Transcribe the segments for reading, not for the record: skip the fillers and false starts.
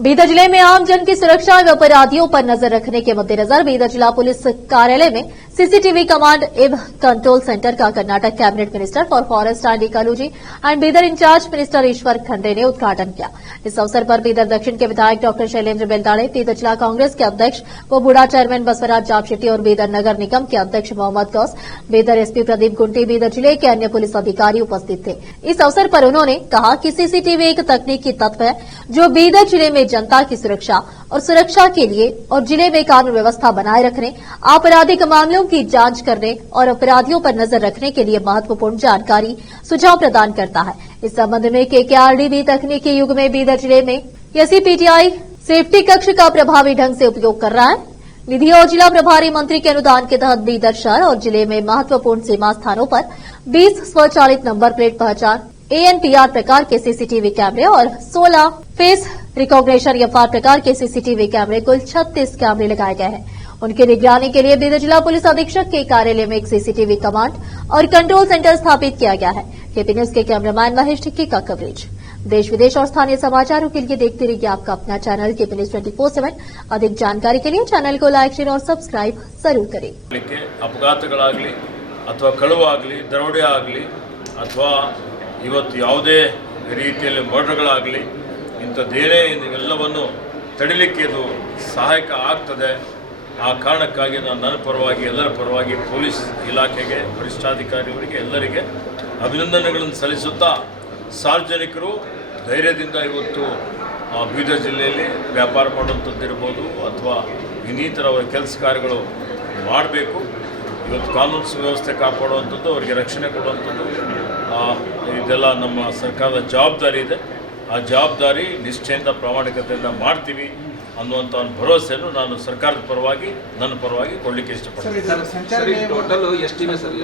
बीदर जिले में आमजन की सुरक्षा व अपराधियों पर नजर रखने के मद्देनजर बीदर जिला पुलिस कार्यालय में सीसीटीवी कमांड एवं कंट्रोल सेंटर का Karnataka cabinet minister for forest and ecology and Bidar incharge minister Ishwar Khandre ने उद्घाटन किया। इस अवसर पर बीदर दक्षिण के विधायक डॉ शैलेंद्र बेलदाड़े, बीदर जिला कांग्रेस के अध्यक्ष व बूढ़ा चेयरमैन बसवराज जापशेट्टी और बीदर नगर निगम के अध्यक्ष मोहम्मद गौस, बीदर एसपी प्रदीप गुंटी, बीदर जिले के अन्य पुलिस अधिकारी उपस्थित थे। इस अवसर पर उन्होंने कहा कि सीसीटीवी एक तकनीकी तत्व है जो बीदर जिले में जनता की सुरक्षा और सुरक्षा के लिए और जिले में कानून व्यवस्था बनाए रखने, आपराधिक मामलों की जांच करने और अपराधियों पर नजर रखने के लिए महत्वपूर्ण जानकारी सुझाव प्रदान करता है। इस संबंध में केकेआरडी तकनीकी युग में बीदर जिले में एससीपीटीआई सेफ्टी कक्ष का प्रभावी ढंग से उपयोग कर रहा है। विधि और जिला प्रभारी मंत्री के अनुदान के तहत बीदर शहर और जिले में महत्वपूर्ण सीमा स्थानों पर 20 स्वचालित नंबर प्लेट पहचान ANPR प्रकार के सीसीटीवी कैमरे और 16 फेस रिकॉग्निशन एफआर प्रकार के सीसीटीवी कैमरे कुल 36 कैमरे लगाए गए हैं। उनकी निगरानी के लिए बीदर जिला पुलिस अधीक्षक के कार्यालय में एक सीसीटीवी कमांड और कंट्रोल सेंटर स्थापित किया गया है। केपी न्यूज के कैमरामैन महेश टिक्की का कवरेज। देश विदेश और स्थानीय समाचारों के लिए देखते रहिए आपका अपना चैनल केपी न्यूज 24/7। अधिक जानकारी के लिए चैनल को लाइक, शेयर और सब्सक्राइब जरूर करें। अपघातಗಳಾಗಲಿ ಅಥವಾ ಕಳುವಾಗಲಿ ದರೋಡೆ ಆಗಲಿ ಅಥವಾ ಇವತ್ತು ಯಾವುದೇ ರೀತಿಯಲ್ಲಿ ಮರ್ಡರ್ಗಳಾಗಲಿ ಇಂಥದ್ದೇನೇ ಇವೆಲ್ಲವನ್ನು ತಡಿಲಿಕ್ಕೆ ಇದು ಸಹಾಯಕ ಆಗ್ತದೆ। ಆ ಕಾರಣಕ್ಕಾಗಿ ನಾನು ನನ್ನ ಪರವಾಗಿ ಎಲ್ಲರ ಪರವಾಗಿ ಪೊಲೀಸ್ ಇಲಾಖೆಗೆ, ವರಿಷ್ಠಾಧಿಕಾರಿಯವರಿಗೆ ಎಲ್ಲರಿಗೆ ಅಭಿನಂದನೆಗಳನ್ನು ಸಲ್ಲಿಸುತ್ತಾ ಸಾರ್ವಜನಿಕರು ಧೈರ್ಯದಿಂದ ಇವತ್ತು ಬೀದರ್ ಜಿಲ್ಲೆಯಲ್ಲಿ ವ್ಯಾಪಾರ ಮಾಡುವಂಥದ್ದಿರ್ಬೋದು ಅಥವಾ ಇನ್ನಿತರ ಕೆಲಸ ಕಾರ್ಯಗಳು ಮಾಡಬೇಕು। ಇವತ್ತು ಕಾನೂನು ಸುವ್ಯವಸ್ಥೆ ಕಾಪಾಡುವಂಥದ್ದು, ಅವರಿಗೆ ರಕ್ಷಣೆ ಕೊಡುವಂಥದ್ದು ಇದೆಲ್ಲ ನಮ್ಮ ಸರ್ಕಾರದ ಜವಾಬ್ದಾರಿ ಇದೆ। ಆ ಜವಾಬ್ದಾರಿ ನಿಷ್ಠೆಯಿಂದ ಪ್ರಾಮಾಣಿಕತೆಯಿಂದ ಮಾಡ್ತೀವಿ ಅನ್ನುವಂಥ ಒಂದು ಭರವಸೆಯನ್ನು ನಾನು ಸರ್ಕಾರದ ಪರವಾಗಿ ನನ್ನ ಪರವಾಗಿ ಕೊಡಲಿಕ್ಕೆ ಇಷ್ಟಪಡ್ತೀನಿ।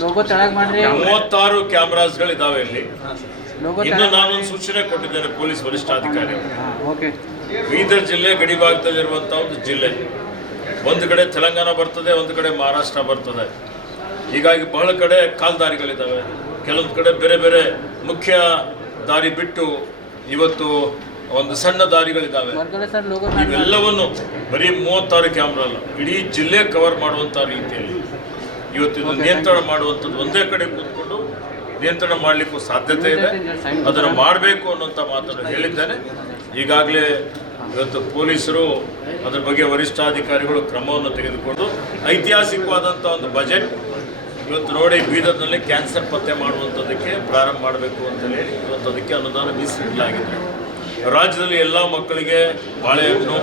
36 ಕ್ಯಾಮ್ರಾಸ್ಗಳಿದ್ದಾವೆ ಇಲ್ಲಿ। ಇನ್ನು ನಾನೊಂದು ಸೂಚನೆ ಕೊಟ್ಟಿದ್ದೇನೆ ಪೊಲೀಸ್ ವರಿಷ್ಠಾಧಿಕಾರಿ, ಬೀದರ್ ಜಿಲ್ಲೆ ಗಡಿ ಭಾಗದಲ್ಲಿರುವಂಥ ಒಂದು ಜಿಲ್ಲೆ, ಒಂದು ಕಡೆ ತೆಲಂಗಾಣ ಬರ್ತದೆ, ಒಂದು ಕಡೆ ಮಹಾರಾಷ್ಟ್ರ ಬರ್ತದೆ। ಹೀಗಾಗಿ ಬಹಳ ಕಡೆ ಕಾಲ್ದಾರಿಗಳಿದ್ದಾವೆ, ಕೆಲವೊಂದು ಕಡೆ ಬೇರೆ ಬೇರೆ ಮುಖ್ಯ ದಾರಿ ಬಿಟ್ಟು ಇವತ್ತು ಒಂದು ಸಣ್ಣ ದಾರಿಗಳಿದ್ದಾವೆ। ಇವೆಲ್ಲವನ್ನು ಬರೀ 36 ಕ್ಯಾಮ್ರಾ ಅಲ್ಲ, ಇಡೀ ಜಿಲ್ಲೆ ಕವರ್ ಮಾಡುವಂಥ ರೀತಿಯಲ್ಲಿ ಇವತ್ತು ಇದು ನಿಯಂತ್ರಣ ಮಾಡುವಂಥದ್ದು, ಒಂದೇ ಕಡೆ ಕೂತ್ಕೊಂಡು ನಿಯಂತ್ರಣ ಮಾಡಲಿಕ್ಕೂ ಸಾಧ್ಯತೆ ಇದೆ। ಅದನ್ನು ಮಾಡಬೇಕು ಅನ್ನುವಂಥ ಮಾತನ್ನು ಹೇಳಿದ್ದೇನೆ। ಈಗಾಗಲೇ ಇವತ್ತು ಪೊಲೀಸರು ಅದರ ಬಗ್ಗೆ ವರಿಷ್ಠಾಧಿಕಾರಿಗಳು ಕ್ರಮವನ್ನು ತೆಗೆದುಕೊಂಡು ಐತಿಹಾಸಿಕವಾದಂಥ ಒಂದು ಬಜೆಟ್ ಇವತ್ತು ನೋಡಿ ಬೀದರ್ನಲ್ಲಿ ಕ್ಯಾನ್ಸರ್ ಪತ್ತೆ ಮಾಡುವಂಥದ್ದಕ್ಕೆ ಪ್ರಾರಂಭ ಮಾಡಬೇಕು ಅಂತ ಹೇಳಿ ಇವತ್ತು ಅದಕ್ಕೆ ಅನುದಾನ ಮೀಸಲಿಡಲಾಗಿದೆ। ರಾಜ್ಯದಲ್ಲಿ ಎಲ್ಲ ಮಕ್ಕಳಿಗೆ ಬಾಳೆಹಣ್ಣು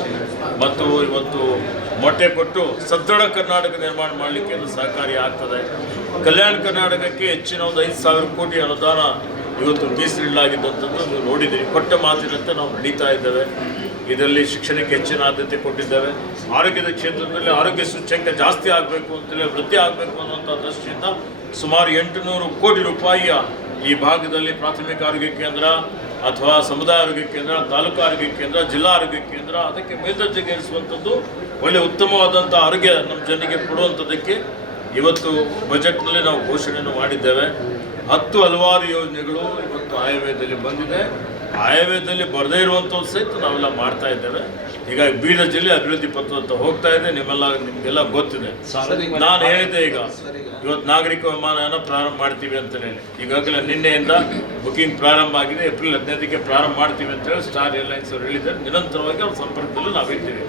ಮತ್ತು ಇವತ್ತು ಮೊಟ್ಟೆ ಕೊಟ್ಟು ಸದೃಢ ಕರ್ನಾಟಕ ನಿರ್ಮಾಣ ಮಾಡಲಿಕ್ಕೆ ಇದು ಸಹಕಾರಿ ಆಗ್ತದೆ। ಕಲ್ಯಾಣ ಕರ್ನಾಟಕಕ್ಕೆ ಹೆಚ್ಚಿನ ಒಂದು 5,000 ಕೋಟಿ ಅನುದಾನ ಇವತ್ತು ಮೀಸಲಿಡಲಾಗಿದ್ದಂಥದ್ದು ನೀವು ನೋಡಿದ್ದೀರಿ। ಕೊಟ್ಟ ಮಾತಿನಂತೆ ನಾವು ನಡೀತಾ ಇದ್ದೇವೆ। ಇದರಲ್ಲಿ ಶಿಕ್ಷಣಕ್ಕೆ ಹೆಚ್ಚಿನ ಆದ್ಯತೆ ಕೊಟ್ಟಿದ್ದೇವೆ। ಆರೋಗ್ಯದ ಕ್ಷೇತ್ರದಲ್ಲಿ ಆರೋಗ್ಯ ಸೂಚ್ಯಂಕ ಜಾಸ್ತಿ ಆಗಬೇಕು ಅಂತೇಳಿ, ವೃದ್ಧಿ ಆಗಬೇಕು ಅನ್ನುವಂಥ ದೃಷ್ಟಿಯಿಂದ ಸುಮಾರು 800 ಕೋಟಿ ರೂಪಾಯಿಯ ಈ ಭಾಗದಲ್ಲಿ ಪ್ರಾಥಮಿಕ ಆರೋಗ್ಯ ಕೇಂದ್ರ ಅಥವಾ ಸಮುದಾಯ ಆರೋಗ್ಯ ಕೇಂದ್ರ, ತಾಲೂಕು ಆರೋಗ್ಯ ಕೇಂದ್ರ, ಜಿಲ್ಲಾ ಆರೋಗ್ಯ ಕೇಂದ್ರ ಅದಕ್ಕೆ ಮೇಲ್ದರ್ಜೆಗೇರಿಸುವಂಥದ್ದು, ಒಳ್ಳೆ ಉತ್ತಮವಾದಂಥ ಆರೋಗ್ಯ ನಮ್ಮ ಜನರಿಗೆ ಕೊಡುವಂಥದ್ದಕ್ಕೆ ಇವತ್ತು ಬಜೆಟ್ನಲ್ಲಿ ನಾವು ಘೋಷಣೆಯನ್ನು ಮಾಡಿದ್ದೇವೆ। 10 ಹಲವಾರು ಯೋಜನೆಗಳು ಇವತ್ತು ಆಯವ್ಯಯದಲ್ಲಿ ಬಂದಿದೆ। ಆಯವ್ಯಯದಲ್ಲಿ ಬರದೇ ಇರುವಂಥದ್ದು ಸಹಿತ ನಾವೆಲ್ಲ ಮಾಡ್ತಾ ಇದ್ದೇವೆ। ಹೀಗಾಗಿ ಬೀದರ್ ಜಿಲ್ಲೆ ಅಭಿವೃದ್ಧಿ ಪಥದತ್ತ ಹೋಗ್ತಾ ಇದೆ, ನಿಮಗೆಲ್ಲ ಗೊತ್ತಿದೆ। ನಾನು ಹೇಳಿದ್ದೆ, ಈಗ ಇವತ್ತು ನಾಗರಿಕ ವಿಮಾನಯಾನ ಪ್ರಾರಂಭ ಮಾಡ್ತೀವಿ ಅಂತ ಹೇಳಿ ಈಗಾಗಲೇ ನಿನ್ನೆಯಿಂದ ಬುಕಿಂಗ್ ಪ್ರಾರಂಭ ಆಗಿದೆ। ಏಪ್ರಿಲ್ 15ಕ್ಕೆ ಪ್ರಾರಂಭ ಮಾಡ್ತೀವಿ ಅಂತ ಹೇಳಿ ಸ್ಟಾರ್ ಏರ್ಲೈನ್ಸ್ ಅವರು ಹೇಳಿದ್ದಾರೆ। ನಿರಂತರವಾಗಿ ಅವ್ರ ಸಂಪರ್ಕದಲ್ಲೂ ನಾವಿರ್ತೀವಿ।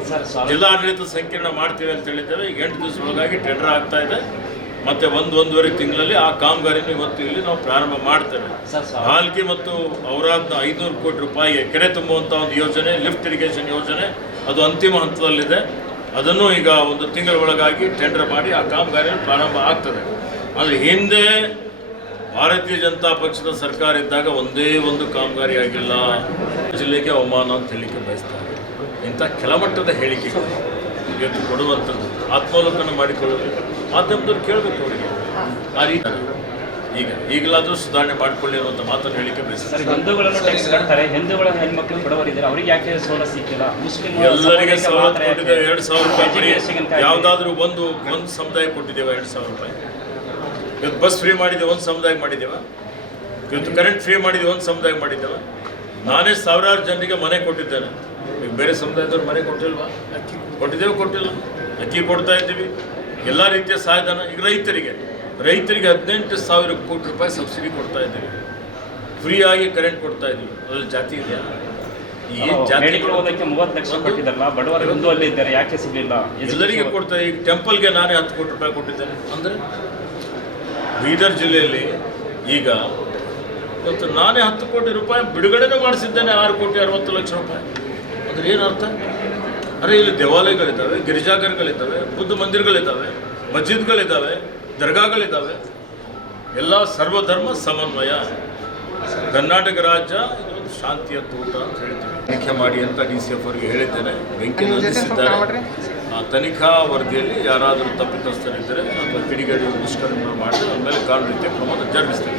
ಜಿಲ್ಲಾಡಳಿತ ಸಂಕೀರ್ಣ ಮಾಡ್ತೀವಿ ಅಂತ ಹೇಳಿದ್ದೇವೆ। 8 ದಿವಸದೊಳಗಾಗಿ ಟೆಂಡರ್ ಆಗ್ತಾ ಇದೆ, ಮತ್ತೆ 1-1.5 ತಿಂಗಳಲ್ಲಿ ಆ ಕಾಮಗಾರಿನ ಇವತ್ತು ಇಲ್ಲಿ ನಾವು ಪ್ರಾರಂಭ ಮಾಡ್ತೇವೆ। ಹಾಲ್ಕಿ ಮತ್ತು ಔರಾದ್ನ 500 ಕೋಟಿ ರೂಪಾಯಿ ಕೆರೆ ತುಂಬುವಂಥ ಒಂದು ಯೋಜನೆ, ಲಿಫ್ಟ್ ಇರಿಗೇಷನ್ ಯೋಜನೆ, ಅದು ಅಂತಿಮ ಹಂತದಲ್ಲಿದೆ। ಅದನ್ನು ಈಗ 1 ತಿಂಗಳ ಒಳಗಾಗಿ ಟೆಂಡರ್ ಮಾಡಿ ಆ ಕಾಮಗಾರಿಯನ್ನು ಪ್ರಾರಂಭ ಆಗ್ತದೆ। ಆದರೆ ಹಿಂದೆ ಭಾರತೀಯ ಜನತಾ ಪಕ್ಷದ ಸರ್ಕಾರ ಇದ್ದಾಗ ಒಂದೇ ಒಂದು ಕಾಮಗಾರಿ ಆಗಿಲ್ಲ। ಜಿಲ್ಲೆಗೆ ಅವಮಾನ ಅಂತ ಹೇಳಿಕೆ ಬಯಸ್ತಾರೆ। ಇಂಥ ಕೆಳಮಟ್ಟದ ಹೇಳಿಕೆಗಳು ಇವತ್ತು ಕೊಡುವಂಥದ್ದು ಆತ್ಮಾವಲೋಕನ ಮಾಡಿಕೊಳ್ಳಬೇಕು। ಮಾಧ್ಯಮದವ್ರು ಕೇಳಬೇಕು ಅವರಿಗೆ ಆ ರೀತಿ ಈಗಲಾದರೂ ಸುಧಾರಣೆ ಮಾಡಿಕೊಳ್ಳಿ ಅನ್ನುವಂಥ ಮಾತನ್ನು ಹೇಳಿಕೆ ಬಯಸ್ತಾರೆ। ಹಿಂದೂಗಳ ಹೆಣ್ಮಕ್ಳು ಬಡವರಿದ್ದಾರೆ, ಅವರಿಗೆ ಯಾಕೆ ಸವಲತ್ತು ಸಿಕ್ಕಿಲ್ಲ? ಮುಸ್ಲಿಂ ಎಲ್ಲರಿಗೆ ಸವಲತ್ತು ಕೊಟ್ಟಿದ್ದೇವೆ। 2,000 ರೂಪಾಯಿ ಯಾವುದಾದ್ರೂ ಒಂದು ಸಮುದಾಯ ಕೊಟ್ಟಿದ್ದೇವೆ। 2,000 ರೂಪಾಯಿ ಇವತ್ತು ಬಸ್ ಫ್ರೀ ಮಾಡಿದ್ದೇವೆ, ಒಂದು ಸಮುದಾಯಕ್ಕೆ ಮಾಡಿದ್ದೇವೆ। ಇವತ್ತು ಕರೆಂಟ್ ಫ್ರೀ ಮಾಡಿದ್ದೇವೆ, ಒಂದು ಸಮುದಾಯಕ್ಕೆ ಮಾಡಿದ್ದೇವೆ। ನಾನೇ ಸಾವಿರಾರು ಜನರಿಗೆ ಮನೆ ಕೊಟ್ಟಿದ್ದೇನೆ। ಬೇರೆ ಸಮುದಾಯದವ್ರು ಮನೆ ಕೊಟ್ಟಿಲ್ವಾ? ಅಕ್ಕಿ ಕೊಟ್ಟಿದ್ದೇವೆ, ಕೊಟ್ಟಿಲ್ಲ. ಅಕ್ಕಿ ಕೊಡ್ತಾ ಇದ್ದೀವಿ, ಎಲ್ಲ ರೀತಿಯ ಸಹಾಯಧನ. ಈಗ ರೈತರಿಗೆ 18,000 ಕೋಟಿ ರೂಪಾಯಿ ಸಬ್ಸಿಡಿ ಕೊಡ್ತಾ ಇದ್ದೀವಿ, ಫ್ರೀಯಾಗಿ ಕರೆಂಟ್ ಕೊಡ್ತಾ ಇದ್ದೀವಿ. ಅದ್ರಲ್ಲಿ ಜಾತಿ ಇದೆಯಾ? ಏನು ಜಾತಿ? ಓದಕ್ಕೆ 30 ಲಕ್ಷ ಕೊಟ್ಟಿದ್ದಾರಲ್ಲ, ಬಡವರ ಒಂದು ಅಲ್ಲಿ ಇದ್ದಾರೆ, ಯಾಕೆ ಸಿಗಲಿಲ್ಲ? ಎಲ್ಲರಿಗೆ ಕೊಡ್ತಾ. ಈಗ ಟೆಂಪಲ್ಗೆ ನಾನೇ 10 ಕೋಟಿ ರೂಪಾಯಿ ಕೊಟ್ಟಿದ್ದೇನೆ. ಅಂದರೆ ಬೀದರ್ ಜಿಲ್ಲೆಯಲ್ಲಿ ಈಗ ಇವತ್ತು ನಾನೇ 10 ಕೋಟಿ ರೂಪಾಯಿ ಬಿಡುಗಡೆನೇ ಮಾಡಿಸಿದ್ದೇನೆ. 6,60,00,000 ರೂಪಾಯಿ. ಅಂದ್ರೆ ಏನರ್ಥ? ಅರೆ ಇಲ್ಲಿ ದೇವಾಲಯಗಳಿದ್ದಾವೆ, ಗಿರಿಜಾಘರಗಳಿದ್ದಾವೆ, ಬುದ್ಧ ಮಂದಿರಗಳಿದ್ದಾವೆ, ಮಸ್ಜಿದ್ಗಳಿದ್ದಾವೆ, ದರ್ಗಾಗಳಿದ್ದಾವೆ, ಎಲ್ಲ ಸರ್ವಧರ್ಮ ಸಮನ್ವಯ. ಕರ್ನಾಟಕ ರಾಜ್ಯ ಇದೊಂದು ಶಾಂತಿಯ ತೋಟ ಅಂತ ಹೇಳ್ತೀವಿ. ತನಿಖೆ ಮಾಡಿ ಅಂತ DCF ಅವರಿಗೆ ಹೇಳಿದ್ದೇನೆ. ಬೆಂಕಿ ನಂದಿಸಿದ್ದಾರೆ. ಆ ತನಿಖಾ ವರದಿಯಲ್ಲಿ ಯಾರಾದರೂ ತಪ್ಪಿತಸ್ಥರಿದ್ದರೆ ಅಥವಾ ಕಿಡಿಗೇಡಿ ದುಷ್ಕರ್ಮ ಮಾಡಿದ್ರೆ ಅವ್ರ ಮೇಲೆ ಕಾನೂನು ರೀತಿಯ ಕ್ರಮ ಜರುಗಿಸ್ತೇವೆ.